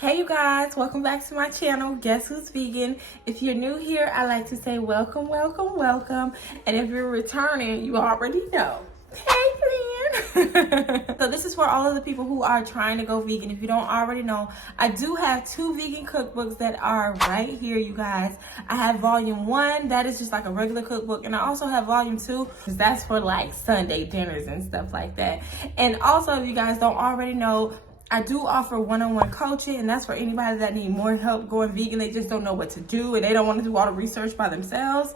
Hey you guys, welcome back to my channel. Guess who's vegan? If you're new here, I like to say welcome, welcome, welcome. And if you're returning, you already know. Hey friend. So this is for all of the people who are trying to go vegan. If you don't already know, I do have 2 vegan cookbooks that are right here, you guys. I have volume 1, that is just like a regular cookbook. And I also have volume 2, that's for like Sunday dinners and stuff like that. And also, if you guys don't already know, I do offer one-on-one coaching, and that's for anybody that need more help going vegan. They just don't know what to do and they don't want to do all the research by themselves.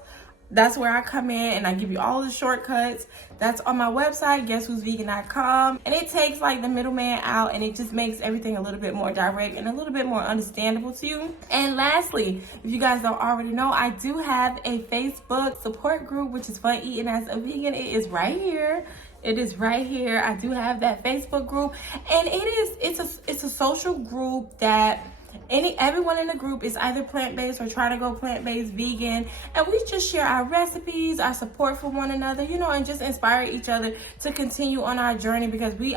That's where I come in and I give you all the shortcuts. That's on my website, guesswho'svegan.com. And it takes like the middleman out and it just makes everything a little bit more direct and a little bit more understandable to you. And lastly, if you guys don't already know, I do have a Facebook support group, which is Fun Eating as a Vegan. It is right here. It is right here. I do have that Facebook group, and it's a social group that everyone in the group is either plant-based or trying to go plant-based, vegan, and we just share our recipes, our support for one another, you know, and just inspire each other to continue on our journey, because we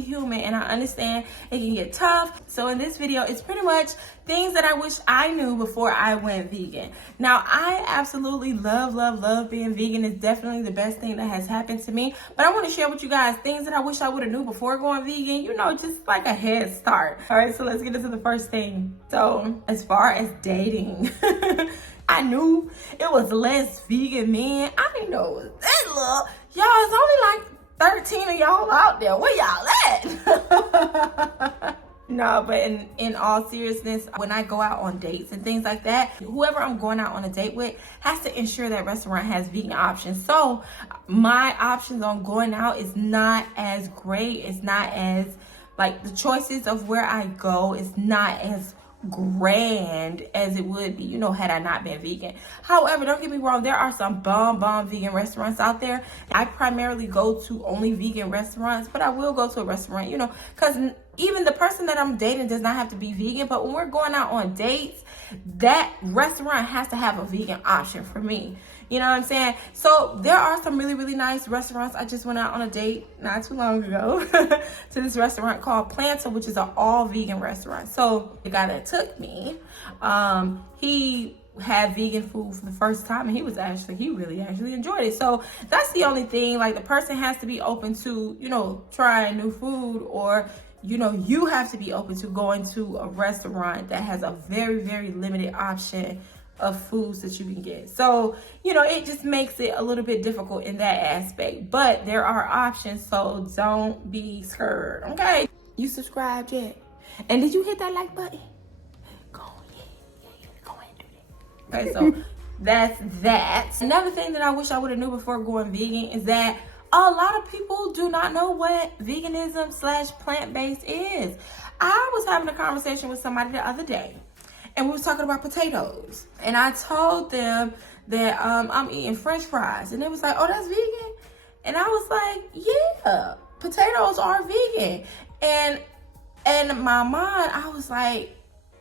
human, and I understand it can get tough. So in this video, it's pretty much things that I wish I knew before I went vegan. Now, I absolutely love being vegan. It's definitely the best thing that has happened to me, but I want to share with you guys things that I wish I would have knew before going vegan, you know, just like a head start. All right, so let's get into the first thing. So as far as dating, I knew it was less vegan men. I didn't know it was that little. Y'all, it's only like 13 of y'all out there. Where y'all at? No, but in all seriousness, when I go out on dates and things like that, whoever I'm going out on a date with has to ensure that restaurant has vegan options. So my options on going out is not as great. It's not as, like, the choices of where I go is not as grand as it would be, you know, had I not been vegan. However, don't get me wrong, there are some bomb vegan restaurants out there. I primarily go to only vegan restaurants, but I will go to a restaurant, you know, because even the person that I'm dating does not have to be vegan. But when we're going out on dates, that restaurant has to have a vegan option for me. You know what I'm saying? So there are some really nice restaurants. I just went out on a date not too long ago to this restaurant called Planta, which is an all vegan restaurant. So the guy that took me, he had vegan food for the first time, and he really actually enjoyed it. So that's the only thing. Like, the person has to be open to, you know, trying new food, or, you know, you have to be open to going to a restaurant that has a very limited option of foods that you can get. So, you know, it just makes it a little bit difficult in that aspect, but there are options, so don't be scared. Okay, you subscribed yet? And did you hit that like button? Go ahead and do that. Okay, so that's that. Another thing that I wish I would have knew before going vegan is that a lot of people do not know what veganism / plant-based is. I was having a conversation with somebody the other day, and we was talking about potatoes. And I told them that I'm eating French fries. And they was like, oh, that's vegan? And I was like, yeah, potatoes are vegan. And in my mind, I was like,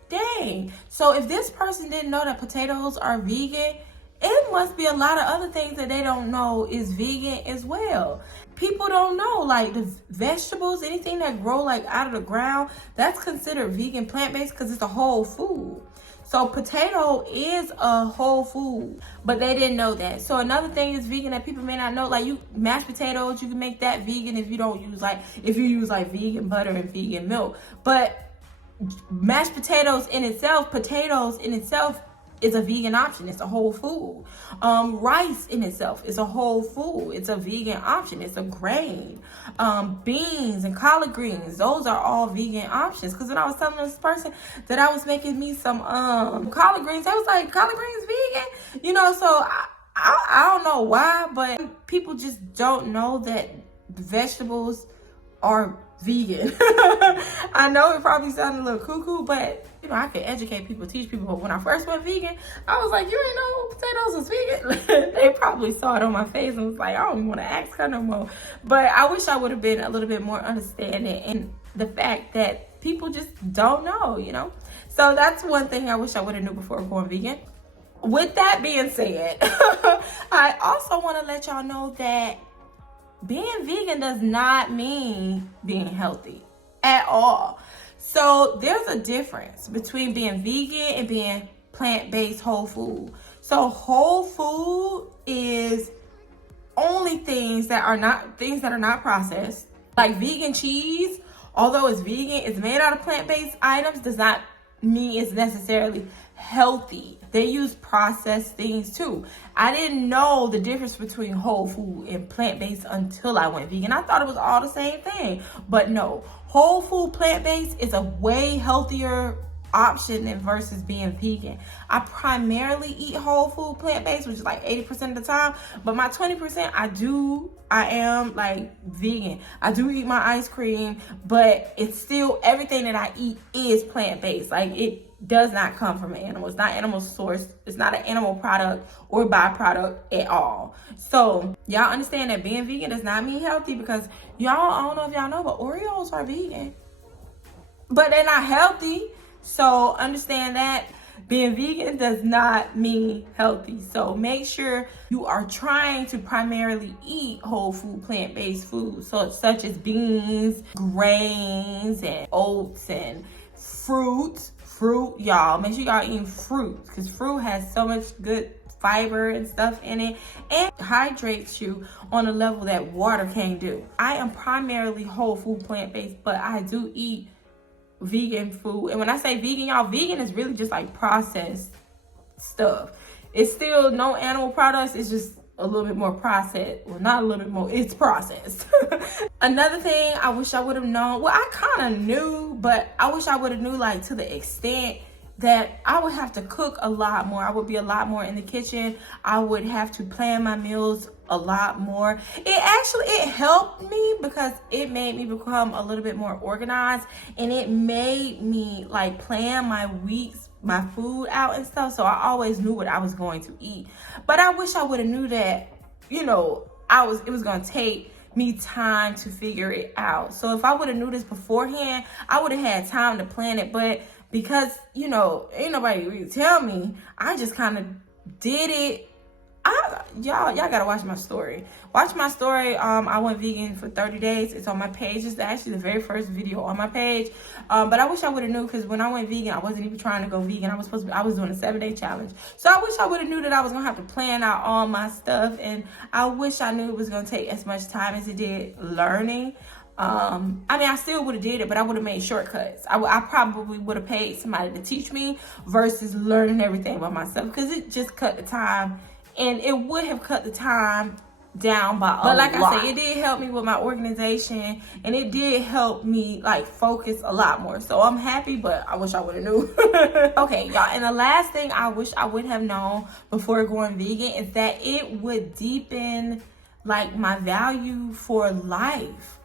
dang. So if this person didn't know that potatoes are vegan, it must be a lot of other things that they don't know is vegan as well. People don't know, like, the vegetables, anything that grow like out of the ground, that's considered vegan plant-based because it's a whole food. So potato is a whole food, but they didn't know that. So another thing is vegan that people may not know, like, you mashed potatoes, you can make that vegan if you don't use if you use vegan butter and vegan milk. But mashed potatoes in itself is a vegan option. It's a whole food. Rice in itself is a whole food. It's a vegan option. It's a grain. Beans and collard greens, those are all vegan options. Because when I was telling this person that I was making me some collard greens, they was like, collard greens vegan? You know, so I don't know why, but people just don't know that vegetables are vegan. I know it probably sounded a little cuckoo, but you know, I could educate people, teach people. But when I first went vegan, I was like, you ain't know potatoes was vegan? They probably saw it on my face and was like, I don't even want to ask her no more. But I wish I would have been a little bit more understanding in the fact that people just don't know, you know. So that's one thing I wish I would have knew before going vegan. With that being said, I also want to let y'all know that being vegan does not mean being healthy at all. So there's a difference between being vegan and being plant-based whole food. So whole food is only things that are not processed. Like vegan cheese, although it's vegan, it's made out of plant-based items, does not mean it's necessarily healthy. They use processed things too. I didn't know the difference between whole food and plant-based until I went vegan. I thought it was all the same thing, but no. Whole food plant-based is a way healthier option than versus being vegan. I primarily eat whole food plant-based, which is like 80% of the time, but my 20% I am like vegan. I do eat my ice cream, but it's still, everything that I eat is plant-based. Like, it does not come from an animal. It's not animal sourced. It's not an animal product or byproduct at all. So y'all understand that being vegan does not mean healthy, because y'all, I don't know if y'all know, but Oreos are vegan, but they're not healthy. So understand that being vegan does not mean healthy. So make sure you are trying to primarily eat whole food, plant-based foods, so such as beans, grains, and oats, and fruit, y'all. Make sure y'all eating fruit, because fruit has so much good fiber and stuff in it, and hydrates you on a level that water can't do. I am primarily whole food, plant-based, but I do eat vegan food. And when I say vegan, y'all, vegan is really just like processed stuff. It's still no animal products. It's just a little bit more processed. Well, not a little bit more, it's processed. Another thing I wish I would have known, well, I kind of knew, but I wish I would have knew, like, to the extent that I would have to cook a lot more. I would be a lot more in the kitchen. I would have to plan my meals a lot more. It helped me because it made me become a little bit more organized, and it made me like plan my weeks, my food out and stuff. So I always knew what I was going to eat. But I wish I would have knew that, you know, it was going to take me time to figure it out. So if I would have knew this beforehand, I would have had time to plan it. But because, you know, ain't nobody really tell me, I just kind of did it. Y'all gotta watch my story. Watch my story. I went vegan for 30 days. It's on my page. It's actually the very first video on my page. But I wish I would have knew, because when I went vegan, I wasn't even trying to go vegan. I was doing a 7-day challenge. So I wish I would have knew that I was gonna have to plan out all my stuff, and I wish I knew it was gonna take as much time as it did learning. I mean, I still would have did it, but I would have made shortcuts. I probably would have paid somebody to teach me versus learning everything by myself, because it just cut the time. And it would have cut the time down by a lot. But like I said, it did help me with my organization, and it did help me like focus a lot more. So I'm happy, but I wish I would have knew. Okay, y'all. And the last thing I wish I would have known before going vegan is that it would deepen like my value for life.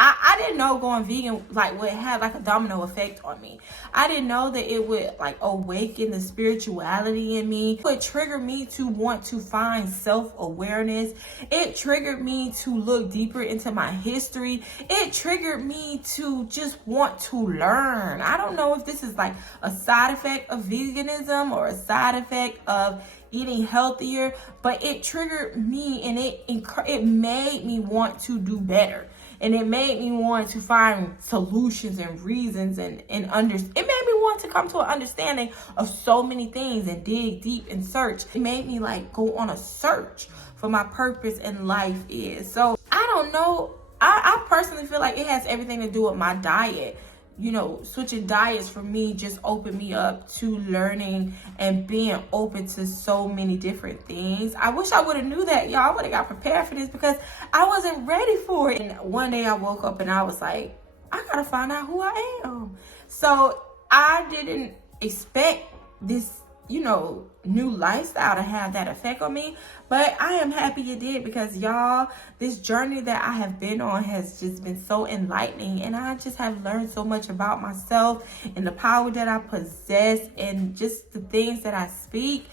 I didn't know going vegan like would have like a domino effect on me. I didn't know that it would like awaken the spirituality in me. It would trigger me to want to find self-awareness. It triggered me to look deeper into my history. It triggered me to just want to learn. I don't know if this is like a side effect of veganism or a side effect of eating healthier, but it triggered me, and it made me want to do better. And it made me want to find solutions and reasons, and it made me want to come to an understanding of so many things and dig deep and search. It made me like go on a search for my purpose in life is. So I don't know. I personally feel like it has everything to do with my diet. You know, switching diets for me just opened me up to learning and being open to so many different things. I wish I would have knew that, y'all. I would have got prepared for this, because I wasn't ready for it. And one day I woke up and I was like, I gotta find out who I am. So I didn't expect this, you know, new lifestyle to have that effect on me, but I am happy it did, because y'all, this journey that I have been on has just been so enlightening, and I just have learned so much about myself and the power that I possess and just the things that I speak.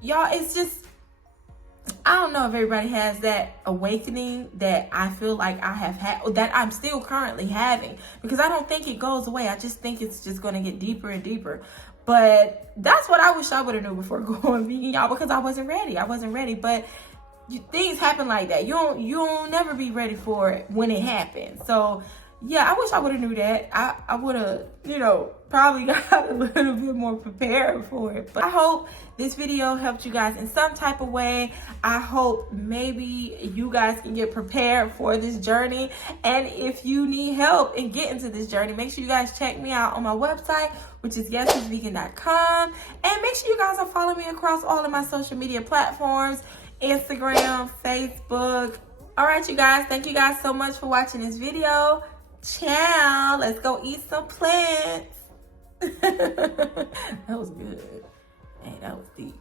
Y'all, it's just, I don't know if everybody has that awakening that I feel like I have had, or that I'm still currently having, because I don't think it goes away. I just think it's just going to get deeper and deeper. But that's what I wish I would have known before going vegan, y'all, because I wasn't ready. But things happen like that. You don't never be ready for it when it happens. So yeah, I wish I would have knew that. I would have, you know, probably got a little bit more prepared for it. But I hope this video helped you guys in some type of way. I hope maybe you guys can get prepared for this journey. And if you need help in getting to this journey, make sure you guys check me out on my website, which is yesisvegan.com. And make sure you guys are following me across all of my social media platforms, Instagram, Facebook. All right, you guys, thank you guys so much for watching this video. Ciao, let's go eat some plants. That was good. Hey, that was deep.